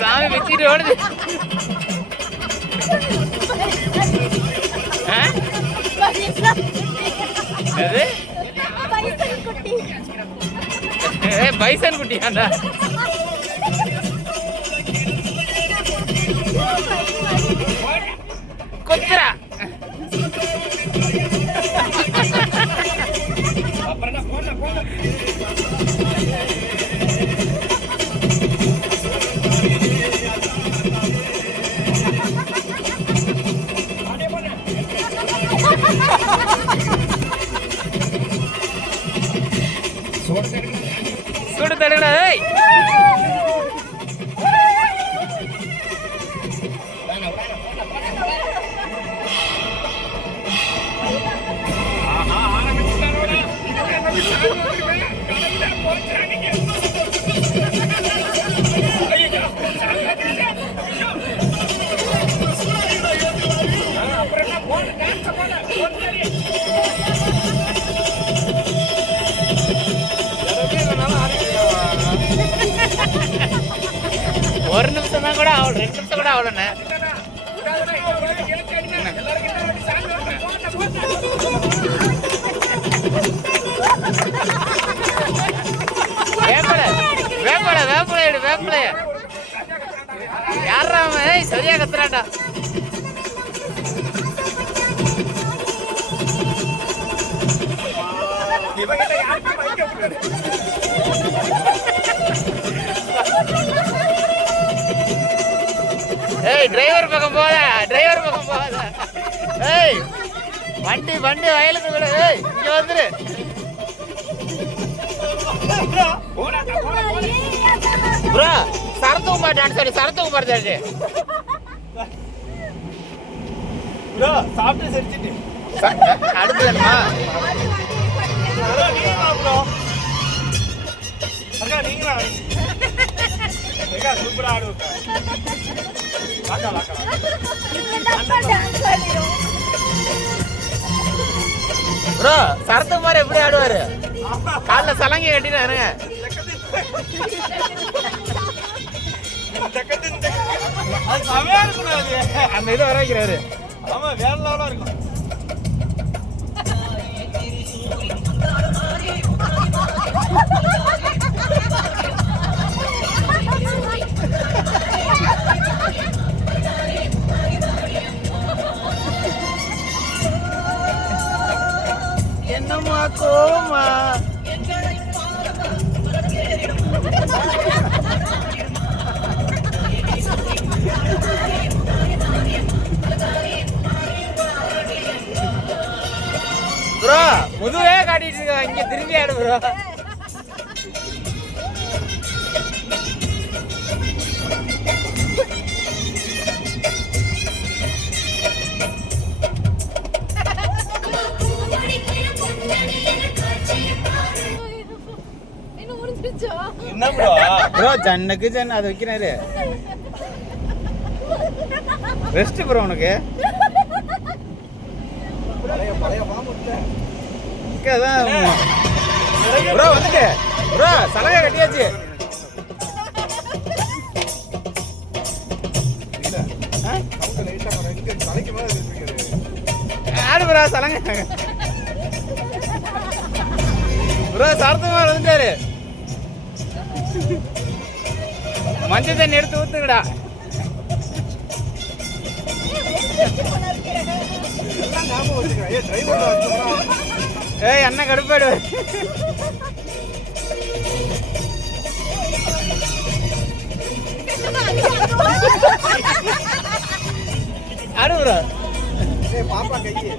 சாமி வச்சுட்டு ஓடுது. பைசன் குட்டியாண்டா. கொத்துரா சுடு தடுடா. ஒரு நிமிஷம் தான் கூட ஆகல, 2 நிமிஷம் கூட ஆகலண்ணே. வேப்பலைய யாரா அவன்? சரியா கத்துறாண்டா. ஏய் டிரைவர் பக்கம் போத, டிரைவர் பக்கம் போத. ஏய் வண்டி வண்டி வயலுக்கு விட. ஏய் இங்க வந்துரு. ப்ரோ சரத்குமார் டான்ஸ் ஆடி, சரத்குமார் டான்ஸ் ப்ரோ. சாப்பிட்டு செஞ்சிட்டு அடுத்து வேணுமா? ப்ரோ அக்கா நீங்களா சூப்பரா ஆடுவோம். ப்ரோ சரத்குமார் எப்படி ஆடுவாரு? காலைல சலங்கை கட்டினாருங்க. அந்த இதை வர வைக்கிறாரு. ஆமா வேற லெவலா இருக்கும். என்னம்மா கோமா ப்ரோ முதுவே காட்டிட்டு இருக்க. இங்க திரும்பி ஆடு ப்ரோ. என்ன ப்ரோ? ப்ரோ ஜன்னுக்கு ஜன் அது வைக்கிறாரு. ரெஸ்ட் ப்ரோ உனக்கு. ப்ரோ வந்துட்டு ப்ரோ சலகை கட்டியாச்சு. ஆடு ப்ரோ சலங்கை. ப்ரோ சரத்குமார் வந்துட்டாரு. மஞ்சள் தண்ணி எடுத்து ஊத்துங்கடா. ஏய் அண்ணா கடுப்பாடு. ஆடு ப்ரோ. பாப்பா கையே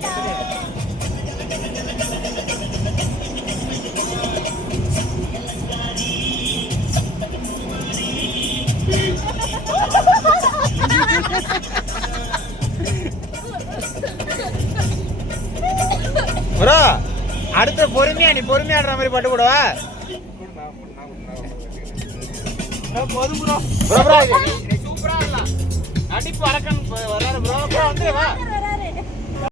ப்ரோ அடுத்த பொறுமையா நீ பொறுமையா ஆடுற மாதிரி பாட்டு போடுவா. போதும் ப்ரோ. ப்ரோ ப்ரோ சூப்பரா ஆடலாம். நடிப்பு அரக்கன் வராரு ப்ரோ. ப்ரோ வந்துரு வா.